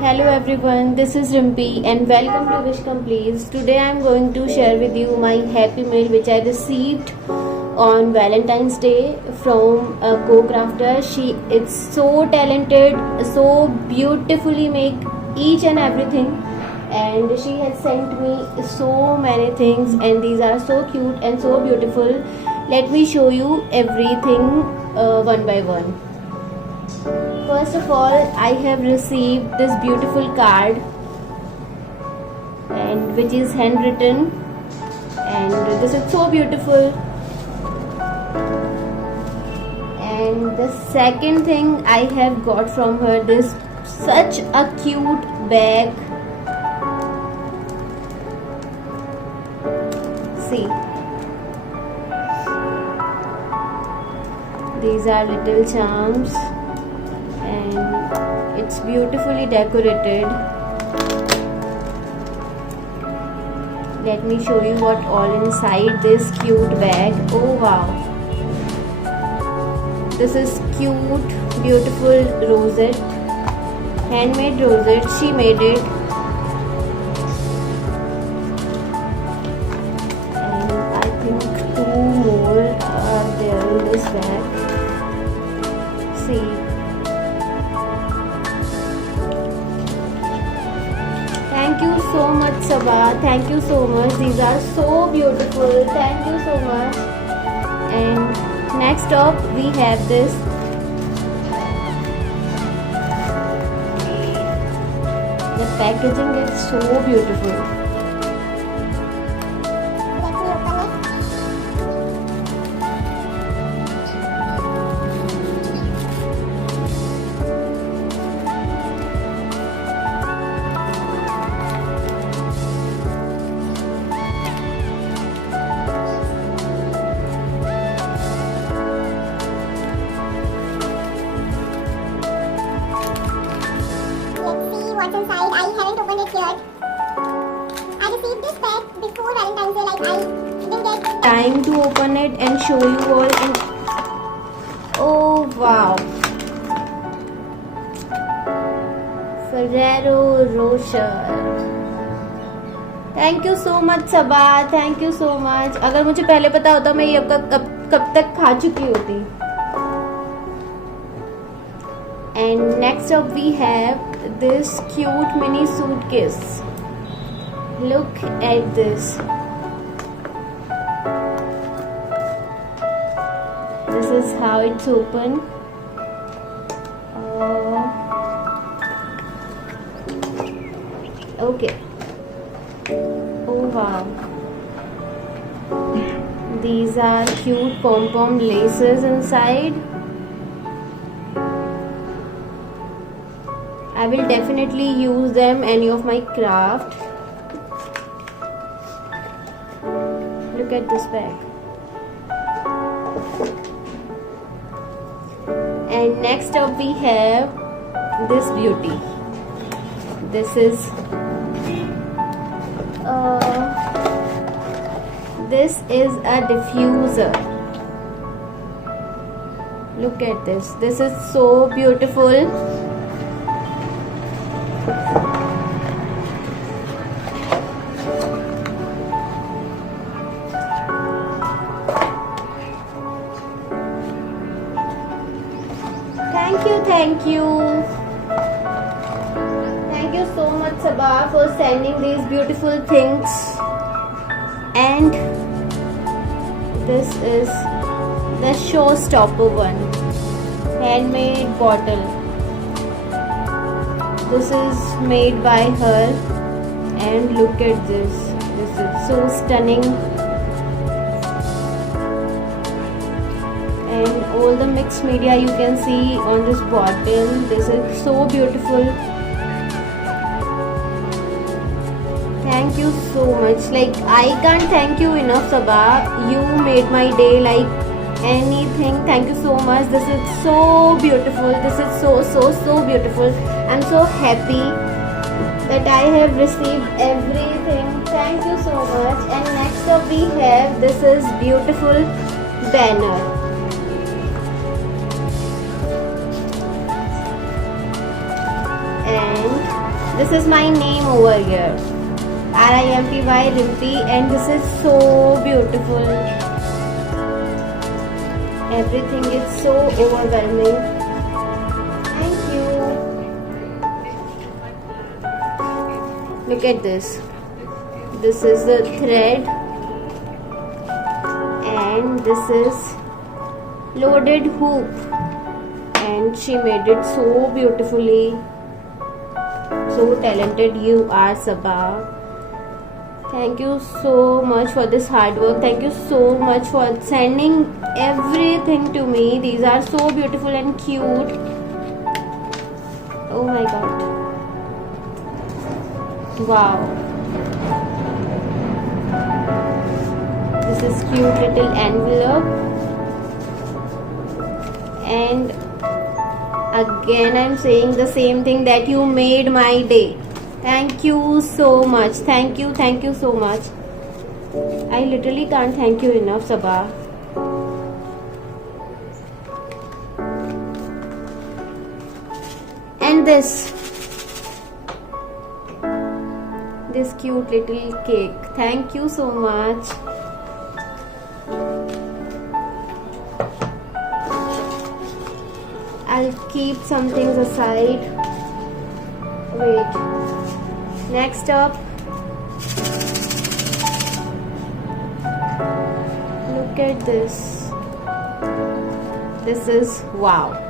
Hello everyone, this is Rimpi and welcome to Wish Completes. Today I am going to share with you my happy mail which I received on Valentine's Day from a co-crafter. She is so talented, so beautifully make each and everything, and she has sent me so many things and these are so cute and so beautiful. Let me show you everything one by one. First of all, I have received this beautiful card and which is handwritten, and this is so beautiful. And the second thing I have got from her, this such a cute bag. See, these are little charms and it's beautifully decorated. Let me show you what all inside this cute bag. Oh wow, this is cute, beautiful rosette, handmade rosette. She made it, and I think two more are there in this bag. See, thank you so much, Sabah. Thank you so much. These are so beautiful. Thank you so much. And next up, we have this. The packaging is so beautiful. What's inside? I haven't opened it yet. I received this pack before Valentine's Day. Like I didn't get Time to open it and show you all. And oh wow, Ferrero Rocher. Thank you so much Saba, thank you so much. अगर मुझे पहले पता होता मैं ये कब तक खा चुकी होती. And next up we have this cute mini suitcase. Look at this. This is how it's open. Okay. Oh wow. These are cute pom-pom laces inside. I will definitely use them any of my craft. Look at this bag. And next up we have this beauty. This is a diffuser. Look at this. This is so beautiful. Thank you. Thank you so much, Sabah, for sending these beautiful things. And this is the showstopper one, handmade bottle. This is made by her, and look at this. This is so stunning. And all the mixed media you can see on this bottle. This is so beautiful. Thank you so much. Like I can't thank you enough, Sabah. You made my day like anything. Thank you so much. This is so beautiful. This is so beautiful. I'm so happy that I have received everything. Thank you so much. And next up we have, this is beautiful banner. And This is my name over here. RIMPY Rimpy, and this is so beautiful. Everything is so overwhelming. Thank you. Look at this. This is the thread, and this is loaded hoop, and she made it so beautifully. So talented you are, Sabah. Thank you so much for this hard work. Thank you so much for sending everything to me. These are so beautiful and cute. Oh my god. Wow. This is cute little envelope. And again I'm saying the same thing, that you made my day. Thank you so much. Thank you so much. I literally can't thank you enough, Sabah. And this cute little cake. Thank you so much. I'll keep some things aside. Wait. Next up, look at this. This is wow.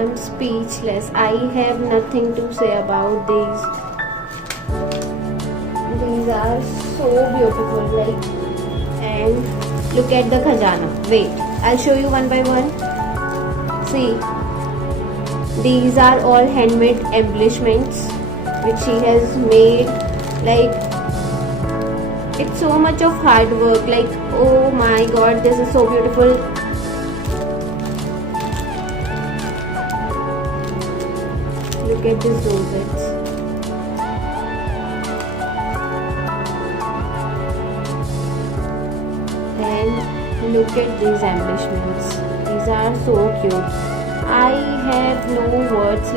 I'm speechless. I have nothing to say about these. These are so beautiful. And look at the khajana. Wait, I'll show you one by one. See, these are all handmade embellishments which she has made. It's so much of hard work. Oh my god, this is so beautiful. Look at these rosettes. And look at these embellishments. These are so cute. I have no words.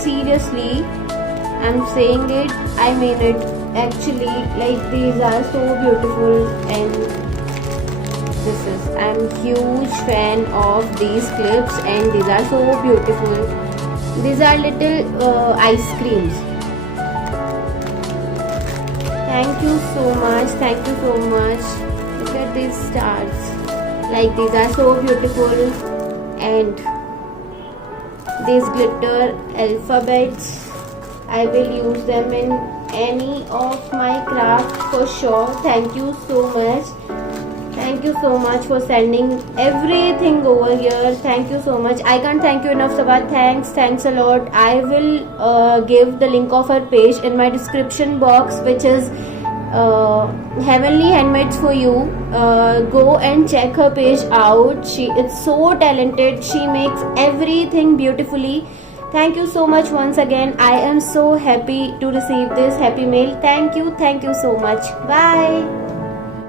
Seriously, I'm saying it, I mean it. Actually, these are so beautiful, and I'm huge fan of these clips, and these are so beautiful. These are little ice creams. Thank you so much. Thank you so much. Look at these stars. These are so beautiful. And these glitter alphabets, I will use them in any of my craft for sure. Thank you so much. Thank you so much for sending everything over here. Thank you so much. I can't thank you enough, Sabah. Thanks a lot. I will give the link of her page in my description box, which is Heavenly Handmaids for You. Go and check her page out. It's so talented. She makes everything beautifully. Thank you so much once again. I am so happy to receive this happy mail. Thank you so much. Bye.